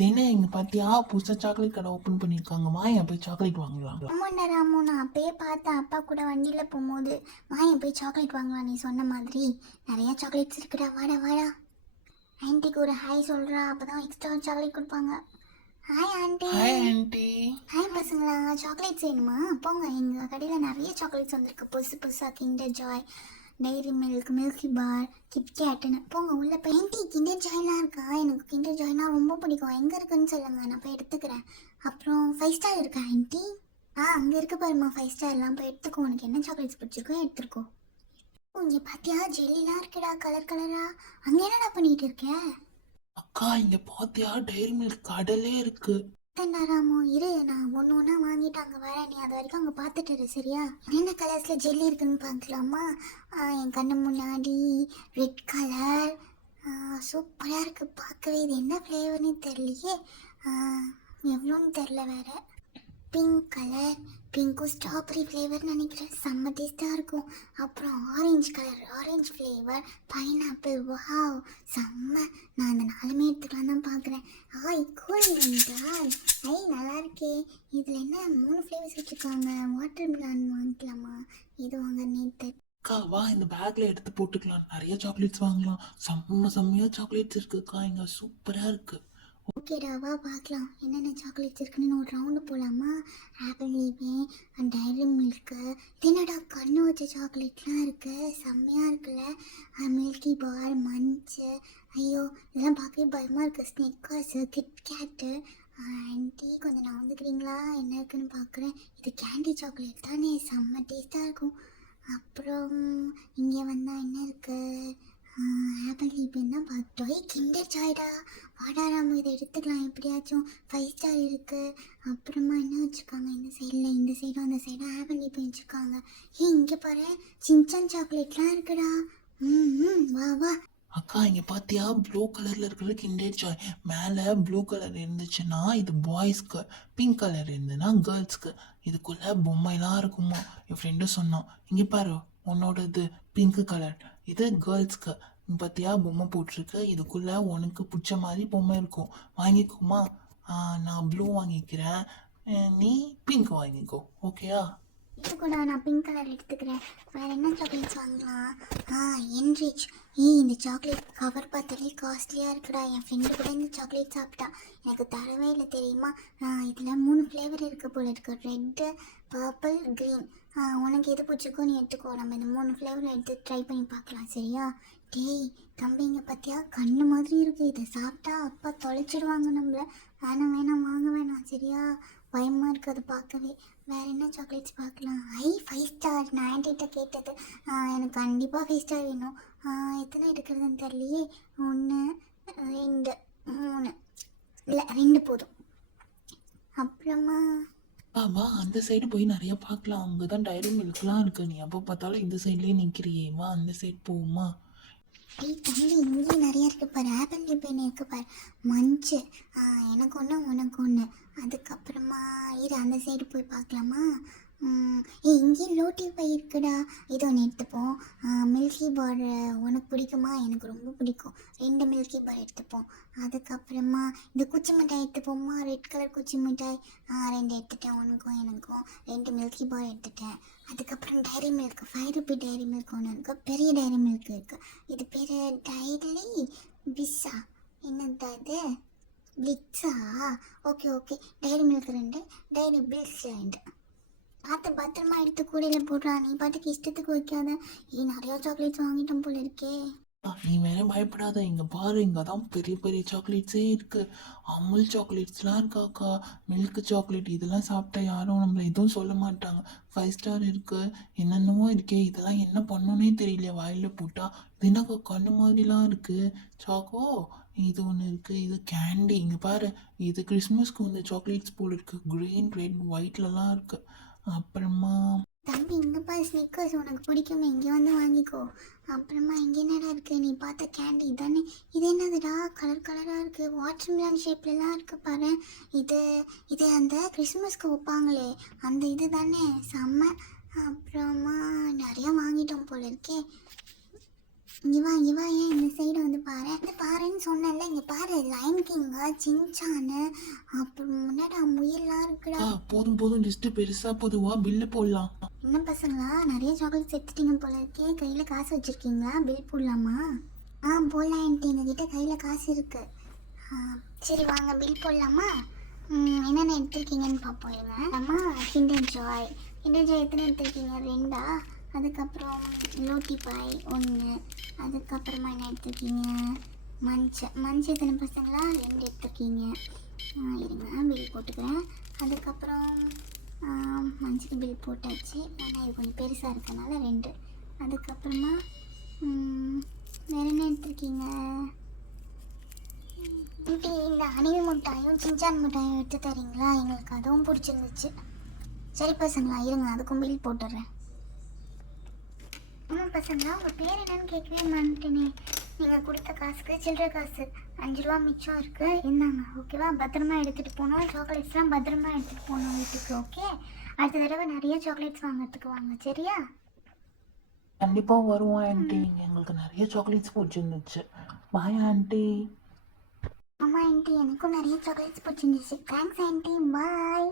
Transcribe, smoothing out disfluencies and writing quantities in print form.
தினே இங்க பாத்தியா புதுசா சாக்லேட் கடை ஓபன் பண்ணிருக்காங்க. வாயேன் போய் சாக்லேட் வாங்கலாம். ஆமாண்டா ராமு, நான் அப்பயே பார்த்தேன் அப்பா கூட வண்டியில் போகும்போது. வாயன் போய் சாக்லேட் வாங்கலாம், நீ சொன்ன மாதிரி நிறைய சாக்லேட்ஸ் இருக்குடா. வாடா வாடா. ஆன்ட்டிக்கு ஒரு ஹாய் சொல்கிறா, அப்போ தான் எக்ஸ்ட்ரா சாக்லேட் கொடுப்பாங்க. Hi aunty. Hi aunty. Hi பசங்களா, சாக்லேட்ஸ் வேணுமா? போங்க, எங்கள் கடையில் நிறைய சாக்லேட்ஸ் வந்திருக்கு புதுசு புதுசாக. Kinder Joy, Dairy Milk, Milky Bar, கிட்கேட்டுன்னு. போங்க உள்ளே போய். ஆண்டி கிண்டர் ஜாய்லாம் இருக்கா? எனக்கு கிண்டர் ஜாய்னா ரொம்ப பிடிக்கும். எங்கே இருக்குன்னு சொல்லுங்கள், நான் போய் எடுத்துக்கிறேன். அப்புறம் 5 ஸ்டார் இருக்கா ஆண்டி? அங்கே இருக்க பாருமா 5 ஸ்டார்லாம். போய் எடுத்துக்கோ, உனக்கு என்ன சாக்லேட்ஸ் பிடிச்சிருக்கோ எடுத்துருக்கோ. இங்கே பார்த்தியா ஜெல்லிலாம் இருக்குடா, கலர் கலரா. அங்கே என்னடா பண்ணிட்டு இருக்க? அக்கா இங்க பாத்தியா டைரி மில்க் கடலே இருக்கு. ராமு இரு, நான் ஒன்று ஒன்றா வாங்கிட்டு அங்கே வரேன். நீ அது வரைக்கும் அங்கே பார்த்துட்டு இரு, சரியா? என்னென்ன கலர்ஸில் ஜெல்லி இருக்குன்னு பார்க்கலாமா? என் கண்ணு முன்னாடி ரெட் கலர் சூப்பராக இருக்குது பார்க்கவே. இது என்ன ஃப்ளேவர்னு தெரியலையே, எவ்வளோன்னு தெரில வேறு. பிங்க் கலர், பிங்க்கும் ஸ்ட்ராபெரி ஃப்ளேவர்னு நினைக்கிறேன், செம்ம டேஸ்ட்டாக இருக்கும். அப்புறம் orange colour, orange flavour, pineapple. Wow செம்ம. நான் அந்த 4மே எடுத்துக்கலாம் தான் பார்க்குறேன். கூல் என்றால் நல்லா இருக்கே. இதில் என்ன 3 ஃப்ளேவர்ஸ் வச்சுருக்காங்க. வாட்டர் மிலான் வாங்கிக்கலாமா? இது வாங்க நேற்று. அக்கா வா இந்த பேக்ல எடுத்து போட்டுக்கலாம். நிறைய சாக்லேட்ஸ் வாங்கலாம். செம்மையா சாக்லேட்ஸ் இருக்குக்கா இங்க, சூப்பரா இருக்கு. ஓகேடா வா பார்க்கலாம் என்னென்ன சாக்லேட்ஸ் இருக்குன்னு. ஒரு ரவுண்டு போகலாமா? ஆப்பிள் லீவே, டைரி மில்க்கு. என்னடா கண்ணு வச்ச சாக்லேட்லாம் இருக்குது, செம்மையாக இருக்குல்ல. மில்கி பார், மஞ்சு. ஐயோ இதெல்லாம் பார்க்கவே பயமாக இருக்குது. Snickers, KitKat. ஆண்டி கொஞ்சம் நான் வந்துக்கிறீங்களா? என்ன இருக்குன்னு பார்க்குறேன். இது கேண்டி சாக்லேட் தானே, செம்ம டேஸ்ட்டாக இருக்கும். அப்புறம் இங்கே வந்தால் என்ன இருக்குது? ஆப்பிள் லீப்னா பார்த்தோம். கிண்டர் ஜாய்டா. வாடாராம இதை எடுத்துக்கலாம் எப்படியாச்சும். 5 ஸ்டார் இருக்குது. அப்புறமா என்ன வச்சுருக்காங்க இந்த சைடில்? இந்த சைடும் அந்த சைடும் ஆப்பிள் லீப் வச்சுருக்காங்க. இங்கே பாரு சின்சான் சாக்லேட்லாம் இருக்குடா. வா வா. அக்கா இங்க பாத்தியா ப்ளூ கலர்ல இருக்கிறது கிண்டர் ஜாய். மேல ப்ளூ கலர் இருந்துச்சுன்னா இது பாய்ஸ்க்கு, பிங்க் கலர் இருந்ததுன்னா கேர்ள்ஸ்க்கு. இதுக்குள்ள பொம்மைலாம் இருக்குமா, என் ஃப்ரெண்டு சொன்னான். இங்க பாரு உன்னோட இது பிங்க் கலர், இது கேர்ள்ஸ்க்கு. பார்த்தியா பொம்மை போட்டிருக்கு. இதுக்குள்ள உனக்கு பிடிச்ச மாதிரி பொம்மை இருக்கும். வாங்கிக்கோமா? நான் ப்ளூ வாங்கிக்கிறேன், நீ பிங்க் வாங்கிக்கோ. ஓகேயா? கூட நான் பிங்க் கலர் எடுத்துக்கிறேன். வேறு என்ன சாக்லேட்ஸ் வாங்கலாம்? என்ரிச். இந்த சாக்லேட் கவர் பார்த்தாலே காஸ்ட்லியாக இருக்குடா. என் ஃப்ரெண்டு கூட இந்த சாக்லேட் சாப்பிட்டா, எனக்கு தரவே இல்லை தெரியுமா. இதில் 3 ஃப்ளேவர் இருக்குது போல இருக்கு, ரெட்டு, பர்பிள், க்ரீன். உனக்கு எது பிடிச்சிருக்கோ நீ எடுத்துக்கோ. நம்ம இந்த 3 ஃப்ளேவர் எடுத்து ட்ரை பண்ணி பார்க்கலாம், சரியா? டேய் தம்பிங்க பார்த்தியா கண்ணு மாதிரி இருக்குது. இதை சாப்பிட்டா அப்பா தொலைச்சிடுவாங்க நம்மள. வேணாம் வாங்க வேணாம், சரியா? பயமாக இருக்குது அதை பார்க்கவே. வேறு என்ன சாக்லேட்ஸ் பார்க்கலாம்? 5 ஸ்டார். நான் ஆன்ட்டிகிட்ட கேட்டது. எனக்கு கண்டிப்பாக 5 ஸ்டார் வேணும். எத்தனை எடுக்கிறதுன்னு தெரியலையே. 1 2 3 இல்லை 2 போதும். அப்புறமா வா அந்த சைடு போய் நிறைய பார்க்கலாம். அங்கதான் டைரி மில்க்லாம் இருக்கு. நீ எப்போ பார்த்தாலும் இந்த சைட்லயே நிக்கிறியே, வா அந்த சைடு போவோமா? தம்பி இங்கேயும் நிறையா இருக்குது பாரு. ஆப்பிள் லிப்பன் இருக்குது பாரு, மஞ்சு. எனக்கு ஒன்று உனக்கு ஒன்று. அதுக்கப்புறமா இரு அந்த சைடு போய் பார்க்கலாமா? இங்கேயும் லோட்டி பை இருக்குடா, இது ஒன்று எடுத்துப்போம். மில்கி பார் உனக்கு பிடிக்குமா? எனக்கு ரொம்ப பிடிக்கும். 2 மில்கி பார் எடுத்துப்போம். அதுக்கப்புறமா இந்த குச்சி மிட்டாய் எடுத்துப்போமா? ரெட் கலர் குச்சி மிட்டாய். 2 எடுத்துட்டேன், உனக்கும் எனக்கும். 2 மில்கி பார் எடுத்துட்டேன். அதுக்கப்புறம் Dairy Milk, 5 rupee Dairy Milk ஒன்று இருக்குது, பெரிய டைரி மில்க் இருக்குது. இது பேர் டைரி பிஸ்ஸா, என்னது இது? பிளிக்ஸா? ஓகே. டைரி மில்க் 2, டைரி பில்ஸ் 2. பார்த்து பத்திரமா எடுத்து கூடையில் போடுறா. நீ பாட்டுக்கு இஷ்டத்துக்கு வைக்காத. நிறையா சாக்லேட்ஸ் வாங்கிட்டோம் போல இருக்கே. நீ வேற பயப்படாத. இங்க பாரு, இங்கதான் பெரிய பெரிய சாக்லேட்ஸே இருக்கு. அமுல் சாக்லேட்ஸ்லாம் இருக்காக்கா, மில்க் சாக்லேட். இதெல்லாம் சாப்பிட்டா யாரும் நம்மள எதுவும் சொல்ல மாட்டாங்க. 5 ஸ்டார் இருக்கு, என்னென்னமோ இருக்கே. இதெல்லாம் என்ன பண்ணுன்னே தெரியல, வாயில போட்டா. இது என்னக்கா கண்ணு மாதிரிலாம் இருக்கு சாக்கோ. இது ஒன்று இருக்கு, இது கேண்டி. இங்க பாரு, இது கிறிஸ்மஸ்க்கு வந்து சாக்லேட்ஸ் போல இருக்கு. கிரீன், ரெட், ஒயிட்லலாம் இருக்கு. அப்புறமா தம்பி இங்கே பாரு ஸ்னிக்கர்ஸ், உனக்கு பிடிக்குமே, இங்கே வந்து வாங்கிக்கோ. அப்புறமா இங்கே என்னடா இருக்குது? நீ பார்த்த கேண்டி தானே. இது என்னதுடா கலர் கலராக இருக்குது, வாட்டர் மிலான் ஷேப்லலாம் இருக்குது பாரு. இது அந்த கிறிஸ்மஸ்க்கு வைப்பாங்களே அந்த இது தானே, செம்ம. அப்புறமா நிறையா வாங்கிட்டோம் போல இருக்கே. இங்க வா ஏன் இந்த சைடு வந்து பாரு, இது பாருன்னு சொன்னேன்ல, இங்க பாரு லைன் கிங்கா, சின்சானு, அப்புறம் முன்னாடி முயல்லாம் இருக்குடா. போதும் போதும், லிஸ்ட் பெருசா பொதுவா பில்லு போடலாம். என்ன பசங்களா நிறைய சாக்லேட்ஸ் எடுத்துட்டீங்க போல இருக்கே, கையில காசு வச்சிருக்கீங்களா? பில் போடலாமா? போடலாம் ஆண்டி, எங்ககிட்ட கையில காசு இருக்கு. சரி வாங்க பில் போடலாமா? என்னென்ன எடுத்திருக்கீங்கன்னு பார்ப்போம். இருங்க அம்மா, கிண்டர் ஜாய் எத்தனை எடுத்திருக்கீங்க? 2. அதுக்கப்புறம் லோட்டி பாய் 1. அதுக்கப்புறமா என்ன எடுத்திருக்கீங்க? மஞ்சள் எத்தனை பசங்களா? 2 எடுத்திருக்கீங்க. இருங்க பில் போட்டுக்கிறேன். அதுக்கப்புறம் மஞ்சளுக்கு பில் போட்டாச்சு, ஆனால் இது கொஞ்சம் பெருசாக இருக்கனால 2. அதுக்கப்புறமா வேறு என்ன எடுத்திருக்கீங்க? ஆண்டி, இந்த அணில் மிட்டாயும் சின்சான் மிட்டாயும் எடுத்து தரீங்களா? எங்களுக்கு அதுவும் பிடிச்சிருந்துச்சு. சரி பசங்களா இருங்க, அதுக்கும் பில் போட்டுடுறேன். ஆமாம் பசங்களா, உங்கள் பேர் என்னன்னு கேட்கவே மாட்டேனே. நீங்கள் கொடுத்த காசுக்கு சில்லற காசு 5 ரூபா மிச்சம் இருக்குது, இருந்தாங்க. ஓகேவா? பத்திரமா எடுத்துகிட்டு போகணும், சாக்லேட்ஸ்லாம் பத்திரமா எடுத்துகிட்டு போகணும் வீட்டுக்கு. ஓகே, அடுத்த தடவை நிறைய சாக்லேட்ஸ் வாங்கிறதுக்கு வாங்க, சரியா? கண்டிப்பா வருவோம் ஆண்டி, எங்களுக்கு நிறைய சாக்லேட்ஸ் பிடிச்சிருந்துச்சு. Bye aunty. ஆமாம் ஆண்டி, எனக்கும் நிறைய சாக்லேட்ஸ் பிடிச்சிருந்துச்சு. தேங்க்ஸ் ஆண்டி, பாய்.